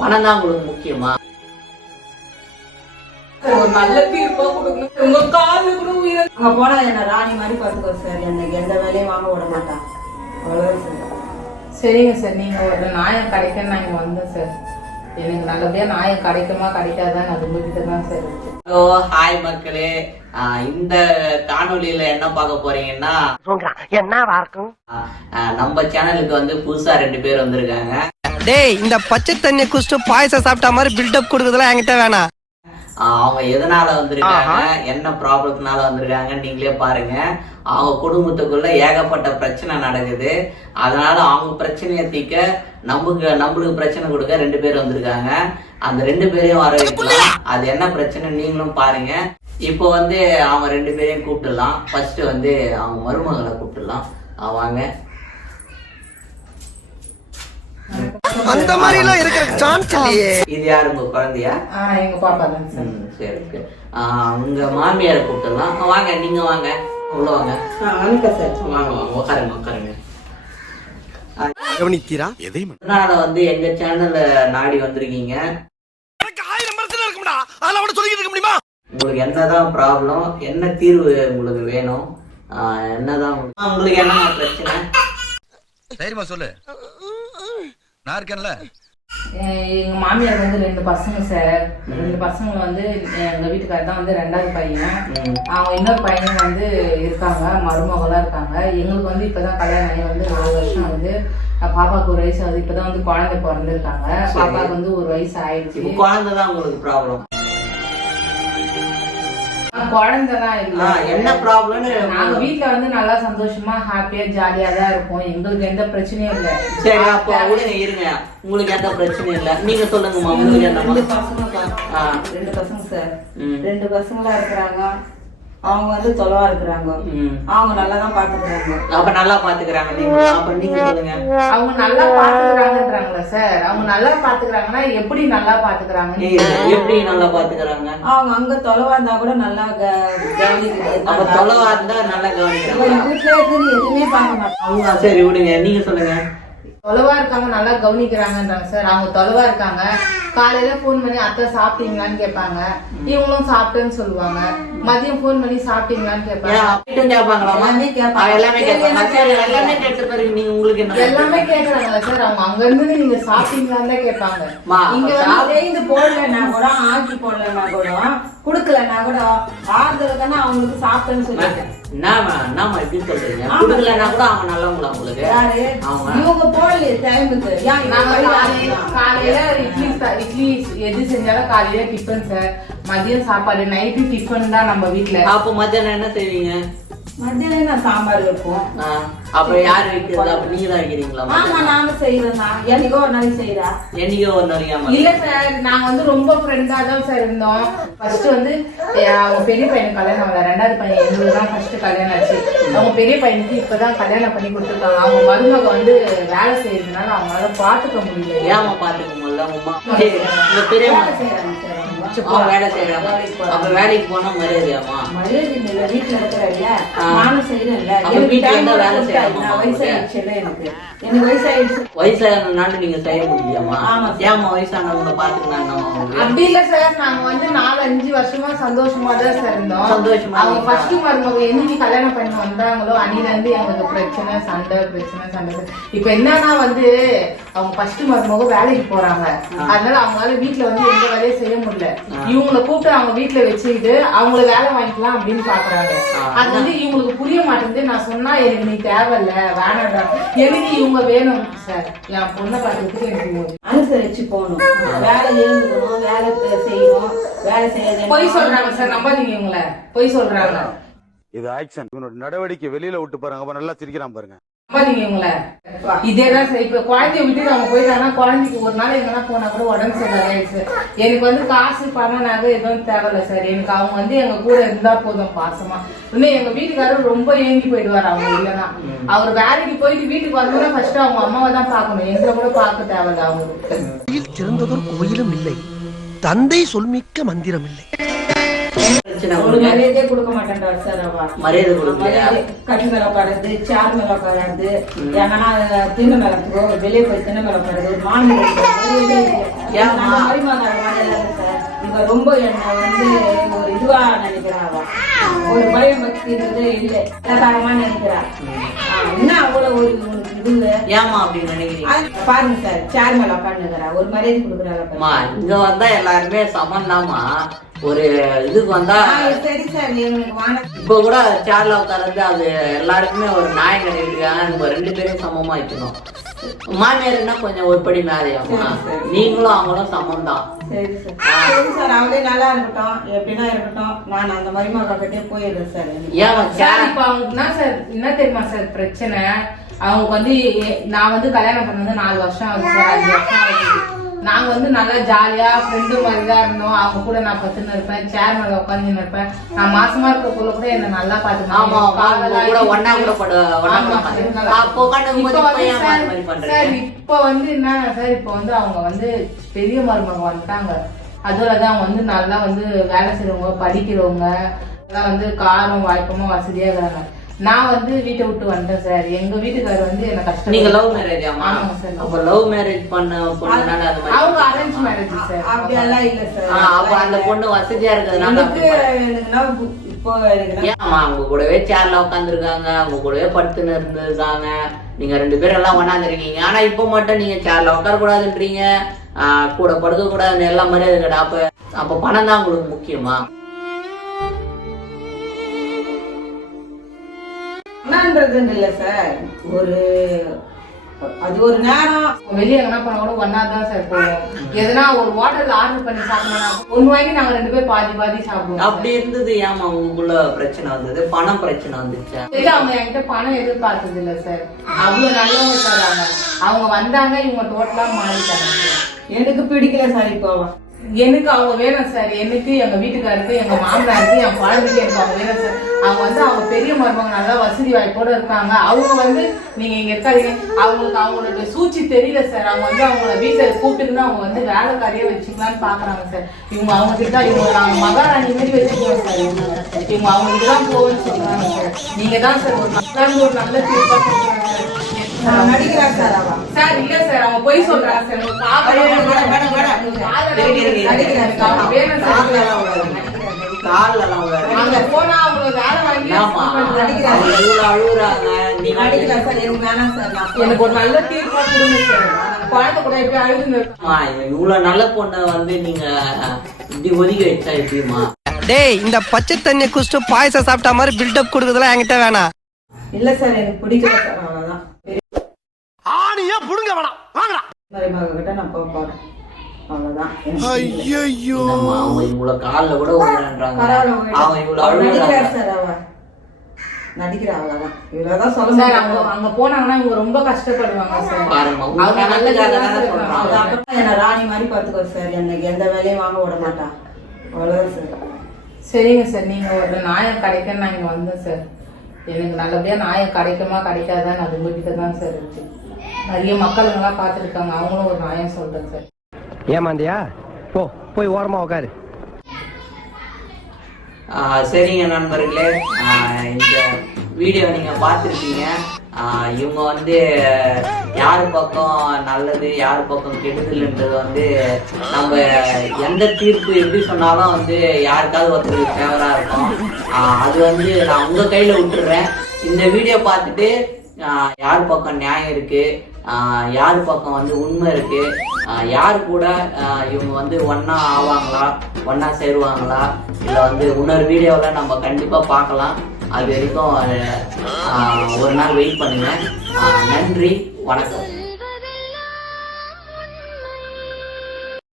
பணம் தான் உங்களுக்கு முக்கியமா? ஒரு நல்ல தீர்ப்பா கொடுக்கணும். உங்க காலு கூட உயிர் அங்க போனா என்ன ராணி மாதிரி பாத்துக்கோ சார். எனக்கு எந்த வேலையும் வாங்க விட மாட்டான். அவ்வளவுதான் சார். சரிங்க சார், நீங்க ஒரு நியாயம் கிடைக்கும் நான் இங்க வந்தேன் சார். எனக்கு நல்லபடியா நியாயம் கிடைக்குமா கிடைக்காதான் அது உங்ககிட்ட தான் சார் இருக்கு. ஹலோ, ஹாய் மக்களே. இந்த காணொலியில என்ன பார்க்க போறீங்கன்னா என்னவா இருக்கும்? நம்ம சேனலுக்கு வந்து புதுசா 2 பேர் வந்திருக்காங்க. டேய், இந்த பச்சை தண்ணி குடிச்சிட்டு பாயசம் சாப்பிட்ட மாதிரி பில்டப் கொடுக்குறதுலாம் என்கிட்ட வேணாம். அவங்க எதனால வந்திருக்காங்க, என்ன ப்ராப்ளத்தினால வந்திருக்காங்க நீங்களே பாருங்க. அவங்க குடும்பத்துக்குள்ள ஏகப்பட்ட பிரச்சனை நடக்குது. அதனால அவங்க பிரச்சனையை தீர்க்க நம்மளுக்கு பிரச்சனை கொடுக்க 2 பேர் வந்திருக்காங்க. அந்த 2 பேரையும் வர வைக்கலாம். அது என்ன பிரச்சனை நீங்களும் பாருங்க. இப்போ வந்து அவங்க 2 பேரையும் கூப்பிட்டுலாம். ஃபர்ஸ்ட் வந்து அவங்க மருமகளை கூப்பிட்டுலாம். வாங்க. அந்த மாதிரி எல்லாம் இருக்கிற சான்ஸ் இல்லையே. இது யாரு, உங்க குழந்தையா? எங்க பாப்பா தான் சார். சரி, ஓகே. உங்க மாமியாரை கூப்பிட்டுலாம். வாங்க, நீங்க வாங்க, உள்ள வாங்க. வாங்க வாங்க, உட்காருங்க. கவனிக்கிறா அதனால வந்து எங்க சேனல்ல நாடி வந்திருக்கீங்க. எனக்கு 1000 பிரச்சனை இருக்கும்டா. அதெல்லாம் அவன சொல்லிட்டு இருக்க முடியுமா? உங்களுக்கு என்னதான் ப்ராப்ளம், என்ன தீர்வு உங்களுக்கு வேணும், என்னதான் உங்களுக்கு என்ன பிரச்சனை? தைரியமா சொல்லு, நான் இருக்கேன்ல. எங்க மாமியார் வந்து 2 பசங்க சார். 2 பசங்களை வந்து எங்க வீட்டுக்காரர் தான் வந்து 2வது பையன். அவங்க இன்னொரு பையன் வந்து இருக்காங்க, மருமகளா இருக்காங்க. எங்களுக்கு வந்து இப்பதான் கல்யாணம் ஆகி வந்து 4 வருஷம் வந்து பாப்பாவுக்கு 1 வயசு ஆகுது. இப்பதான் வந்து குழந்தை பிறந்திருக்காங்க. பாப்பாவுக்கு வந்து 1 வயசு ஆயிடுச்சு. குழந்தை தான் உங்களுக்கு ப்ராப்ளம்? குழந்தைதான் இல்ல. என்ன ப்ராப்ளம்? நாங்க வீட்டுல வந்து நல்லா சந்தோஷமா ஹாப்பியா ஜாலியா தான் இருப்போம். எங்களுக்கு எந்த பிரச்சனையும் இல்ல. சரி, அப்போ இருங்க. உங்களுக்கு எந்த பிரச்சனையும் இல்ல, நீங்க சொல்லுங்கம்மா. உங்களுக்கு என்ன? 2 பசங்க சார். 2 பசங்களா இருக்கிறாங்க. அவங்க வந்து தொலைவா இருக்கிறாங்க. அவங்க நல்லா தான் பாத்துக்கிறாங்க. அப்ப நல்லா பாத்துக்கிறாங்க. நீங்க சொல்லுங்க. அவங்க நல்லா பாத்துக்கிறாங்கன்றாங்களா சார்? அவங்க நல்லா பாத்துக்கிறாங்கன்னா எப்படி நல்லா பாத்துக்கிறாங்க? எப்படி நல்லா பாத்துக்கிறாங்க? அவங்க அங்க தொலைவா இருந்தா கூட நல்லா கவனிக்கிறாங்க. அப்ப தொலைவா இருந்தா நல்லா கவனிக்கிறாங்க. வீட்டுல இருந்து எதுவுமே பார்க்க மாட்டாங்க. சரி விடுங்க, நீங்க சொல்லுங்க. தொலைவா இருக்காங்க, நல்லா கவனிக்கிறாங்கன்றாங்க சார். அவங்க தொலைவா இருக்காங்க. காலையில போன் பண்ணி அத்தை சாப்பிட்டீங்களான்னு கேட்பாங்க. இவங்களும் சாப்பிட்டேன்னு சொல்லுவாங்க. மதியம் போன் பண்ணி சாப்பிட்டீங்களான்னு கேட்பாங்க. எல்லாமே கேக்குறாங்களா சார்? அவங்க அங்க இருந்து நீங்க சாப்பிட்டீங்களான்னு தான் கேட்பாங்க. இங்க வந்து சேர்ந்து போடலன்னா கூட, ஆக்கி போடலன்னா கூட, குடுக்கலன்னா கூட ஆறுதல் தானே அவங்களுக்கு சாப்பிட்டேன்னு சொல்லிட்டு. என்னமா இப்படி சொல்றீங்க? குடுக்கலன்னா கூட அவங்க நல்லவங்களா உங்களுக்கு? இவங்க போடல டைமுக்கு. காலையில இட்லி எது செஞ்சாலும் காலையில டிஃபன் சார். மதியம் சாப்பாடு, நைட்டு டிஃபன் தான் நம்ம வீட்டுல. அப்ப மத்தியானம் என்ன செய்வீங்க? மத்தியானம் நான் சாம்பார் வைப்போம். அப்ப யாரு வைக்கிறது? அப்ப நீங்க தான் வைக்கிறீங்களா? ஆமா, நானும் செய்யறேன். என்னைக்கோ ஒரு நாளைக்கு செய்யறா. என்னைக்கோ ஒரு நாளைக்கு? இல்ல சார், நாங்க வந்து ரொம்ப ஃப்ரெண்டா தான் சார் இருந்தோம். ஃபர்ஸ்ட் வந்து அவங்க பெரிய பையனுக்கு கல்யாணம் ஆகல. 2வது பையன் எங்களுக்கு தான் ஃபர்ஸ்ட் கல்யாணம் ஆச்சு. அவங்க பெரிய பையனுக்கு இப்பதான் கல்யாணம் பண்ணி கொடுத்துருக்காங்க. அவங்க மருமக வந்து வேலை செய்யறதுனால அவங்களால பாத்துக்க முடியல. ஏமா பாத்துக்க முடியல? பெரிய வேலை செய்யறாங்க. அப்ப வேலைக்கு போனா மரியாதையாமா? மரியாதை இல்ல. வீட்டுல இருக்கிற நானும் செய்யறேன்ல. எனக்கு வயசாயிடுச்சு. வயசானனால நீங்க செய்ய முடியலையாமா? ஏமா வயசானவங்க பாத்துக்கலாம்? அப்படி இல்ல சார், நாங்க வந்து 4-5 வருஷமா சந்தோஷமா தான் சார் இருந்தோம். சந்தோஷமா. அவங்க ஃபர்ஸ்ட் மருமக என்னைக்கு கல்யாணம் பண்ணி வந்தாங்களோ அன்னில இருந்து எங்களுக்கு பிரச்சனை சண்டை. இப்ப என்னன்னா வந்து அவங்க ஃபர்ஸ்ட் மருமக வேலைக்கு போறாங்க. அதனால அவங்களால வீட்டுல வந்து எந்த வேலையும் செய்ய முடியல. இவங்களை கூப்பிட்டு அவங்க வீட்டுல வச்சுக்கிட்டு அவங்கள வேலை வாங்கிக்கலாம் அப்படின்னு பாக்குறாங்க. அது வந்து இவங்களுக்கு புரிய மாட்டேங்குது. நான் சொன்னா எனக்கு நீ தேவையில்ல, வேணாடா, எனக்கு இவங்க வேணும் சார். என் பொண்ணை பாக்கிறதுக்கு எனக்கு அனுசரிச்சு போகணும். வேலை எழுந்துக்கணும், வேலை செய்யணும், வேலை செய்யறது. பொய் சொல்றாங்க சார், நம்பாதீங்க இவங்கள. பொய் சொல்றாங்க. இது ஆக்சன். இவனோட நடவடிக்கை வெளியில விட்டு பாருங்க. அப்ப நல்லா சிரிக்கிறான் பாருங்க. நம்பாதீங்க இவங்கள. இதேதான் சார். இப்ப குழந்தைய விட்டுட்டு அவங்க போயிட்டாங்கன்னா குழந்தைக்கு ஒரு நாள் எங்கன்னா போனா கூட உடம்பு சரியாயிடுச்சு. எனக்கு வந்து காசு பணம் நகை எதுவும் தேவையில்ல சார். எனக்கு அவங்க வந்து எங்க கூட இருந்தா போதும் பாசமா. இன்னும் எங்க வீட்டுக்காரர் ரொம்ப ஏங்கி போயிடுவாரு அவங்க இல்லைன்னா. அவர் வேலைக்கு போயிட்டு வீட்டுக்கு வந்தோம்னா ஃபர்ஸ்ட் அவங்க அம்மாவை தான் பாக்கணும். எங்களை கூட பார்க்க தேவையில்ல அவங்களுக்கு. சிறந்ததொரு கோயிலும் இல்லை, தந்தை சொல்மிக்க மந்திரம் இல்லை. ஒரு மரியாதையே கொடுக்க மாட்டேன்றாரு சார். அவ மரியாதை கொடுக்கலையா? கட்டு மேல உட்காருது, சேர் மேல உட்காராது, எங்கன்னா திண்ணை மேல வெளியே போய் திண்ணை மேல உட்காருது. ஒரு மாநில அந்த மருமக மாதிரி இல்ல சார். இவ ரொம்ப என்ன வந்து ஒரு இதுவா நினைக்கிறாவா, ஒரு பயம் பக்தின்றது இல்ல, தரமா நினைக்கிறா. என்ன அவ்வளவு ஒரு இது ஏமா அப்படி நினைக்கிறீங்க? பாருங்க சார், சேர் மேல உட்காந்துக்கிறா, ஒரு மரியாதை கொடுக்குறாங்க. இங்க வந்தா எல்லாருமே சமந்தாமா, ஒரு இதுக்கு வந்தா சரி சார் எங்களுக்கு வாங்க. இப்ப கூட சேர்ல உட்கார்ந்து அது எல்லாருக்குமே ஒரு நாயம் கிடைக்கிறாங்க. நம்ம 2 பேரும் சமமா இருக்கணும். மாமியாருன்னா கொஞ்சம் ஒரு படி மேலையாமா, நீங்களும் அவங்களும் சமம் தான். சரி சார், சரி சார், அவங்களே நல்லா இருக்கட்டும், எப்படின்னா இருக்கட்டும். நான் அந்த மருமக கிட்டே போயிடுறேன் சார். ஏமா சார் இப்ப அவங்களுக்கு என்ன சார், என்ன தெரியுமா சார் பிரச்சனை, அவங்க வந்து நான் வந்து கல்யாணம் பண்ணது 4 வருஷம் ஆகுது சார், 5 வருஷம் ஆகுது. நாங்க வந்து நல்லா ஜாலியா ஃப்ரெண்டு மாதிரி தான் இருந்தோம். அவங்க கூட நான் பத்துன்னு இருப்பேன், சேர் மேல உட்காந்துன்னு இருப்பேன். நான் மாசமா இருக்கக்குள்ள கூட என்ன நல்லா பாத்துக்கணும். இப்ப வந்து என்ன சார், இப்ப வந்து அவங்க வந்து பெரிய மருமக வந்துட்டாங்க. அதுலதான் அவங்க வந்து நல்லா வந்து வேலை செய்யறவங்க, படிக்கிறவங்க, வந்து காரம் வாய்ப்பமா வசதியா இருக்காங்க. நான் வந்து வீட்டை விட்டு வந்துட்டேன் சார். எங்க வீட்டுக்காரர் வந்து என்ன கஷ்டம். நீங்க லவ் மேரேஜ்? ஆமாங்க சார். அப்ப லவ் மேரேஜ் பொண்ணுனால அது மாதிரி அவங்க அரேஞ்ச் மேரேஜ் சார். அப்படியெல்லாம் இல்ல சார். அப்ப அந்த பொண்ணு வசதியா இருக்கிறதுனால இப்போ ஏமா அவங்க கூடவே சேர்ல உட்காந்துருக்காங்க, அவங்க கூடவே படுத்துன்னு இருந்திருக்காங்க. நீங்க 2 பேரும் எல்லாம் ஒண்ணாந்துருக்கீங்க. ஆனா இப்ப மட்டும் நீங்க சேர்ல உட்கார கூடாதுன்றீங்க, கூட படுக்க கூடாதுன்னு எல்லாம் மரியாதை கேட்டா அப்ப பணம் தான் உங்களுக்கு முக்கியமா? என்னன்றதுன்னு இல்ல சார், ஒரு அது ஒரு நேரம். வெளியே எங்கன்னா பண்ண கூட ஒன்னாதான் சார் போவோம். எதனா ஒரு ஹோட்டல்ல ஆர்டர் பண்ணி சாப்பிடணும், ஒண்ணு வாங்கி நாங்க 2 பேரும் பாதி சாப்பிடுவோம். அப்படி இருந்தது. ஏமா உங்களுக்குள்ள பிரச்சனை வந்தது? பணம் பிரச்சனை வந்துச்சா? அவங்க என்கிட்ட பணம் எதிர்பார்த்தது இல்ல சார். அவ்வளவு நல்லவங்க சார். அவங்க வந்தாங்க, இவங்க டோட்டலா மாறிட்டாங்க. எனக்கு பிடிக்கல சார். இப்போ எனக்கு அவங்க வேணும் சார். எனக்கு எங்க வீட்டுக்காருக்கு, எங்க மாமனாருக்கு, என் குழந்தைக்கு எனக்கு அவங்க வேணும் சார். அவங்க வந்து அவங்க பெரிய மருமக நல்லா வசதி வாய்ப்போட இருக்காங்க. அவங்க வந்து நீங்க இங்க இருக்காதீங்க, அவங்களுக்கு அவங்களோட சூழ்ச்சி தெரியல சார். அவங்க வந்து அவங்கள வீட்டுல கூப்பிட்டுன்னு அவங்க வந்து வேலைக்காரியே வச்சுக்கலான்னு பாக்குறாங்க சார். இவங்க அவங்க கிட்ட இவங்க நாங்க மகாராணி மாதிரி வச்சுக்கோங்க சார். இவங்க அவங்க கிட்டதான் போவேன்னு சொல்றாங்க சார். நீங்க தான் சார் ஒரு நல்ல தீர்ப்பா சொல்றாங்க சார். நடிக்கிறா சார் அவ. சார் இல்ல சார், அவங்க போய் சொல்றாங்க சார். அங்க போனா அவங்க வேலை வாங்கி எனக்கு ஒரு நல்ல தீர்ப்பா கொடுங்க சார். குழந்தை கூட எப்படி அழுதுங்க. இவ்வளவு நல்ல பொண்ணை வந்து நீங்க இப்படி ஒதுக்கி வச்சா எப்படிமா? டேய், இந்த பச்சை தண்ணி குடிச்சிட்டு பாயசம் சாப்பிட்ட மாதிரி பில்டப் கொடுக்குறதுலாம் என்கிட்ட வேணாம். இல்ல சார், எனக்கு பிடிக்கல சார். அவ்வளவுதான். ஆணியா புடுங்க வேணாம், வாங்கடா. மருமக கிட்ட நான் போக போறேன். அவ்வளவுதான். ஐயோ, அவங்க இவ்வளவு கால்ல கூட விழுறாங்க. அவங்க இவ்வளவு அழுகுறாரு சார். அவ நடிக்கிறா, அவ்வளவுதான். இவ்வளவுதான் சொல்ல சார். அங்க போனாங்கன்னா இவங்க ரொம்ப கஷ்டப்படுவாங்க சார். அவங்க நல்ல என்ன ராணி மாதிரி பாத்துக்கோ சார். எனக்கு எந்த வேலையும் வாங்க விட மாட்டான். அவ்வளவுதான் சார். சரிங்க சார், நீங்க ஒரு நியாயம் கிடைக்கன்னு நான் இங்க வந்தேன் சார். எனக்கு நல்லபடியா நியாயம் கிடைக்குமா கிடைக்காதான் அது உங்ககிட்ட தான் சார் இருக்கு. நிறைய மக்களுங்கெல்லாம் பார்த்துருக்காங்க, அவங்களும் ஒரு நியாயம் சொல்றேன் சார். ஏமாந்தியா? போய் ஓரமா உட்காரு. சரிங்க நண்பர்களே, இந்த வீடியோ நீங்க பார்த்துருக்கீங்க. இவங்க வந்து யாரு பக்கம் நல்லது யாரு பக்கம் கெடுதல்ன்றது வந்து நம்ம எந்த தீர்ப்பு எப்படி சொன்னாலும் வந்து யாருக்காவது ஒருத்தருக்கு ஃபேவரா இருக்கும். அது வந்து நான் உங்க கையில விட்டுடுறேன். இந்த வீடியோ பார்த்துட்டு யார் பக்கம் நியாயம் இருக்கு, யார் பக்கம் வந்து உண்மை இருக்கு, யாரு கூட இவங்க வந்து ஒன்னா ஆவாங்களா, ஒன்னா சேருவாங்களா, இல்ல வந்து இன்னொரு வீடியோவில் நம்ம கண்டிப்பா பார்க்கலாம். அது வரைக்கும் ஒரு நாள் வெயிட் பண்ணுங்க. நன்றி, வணக்கம்.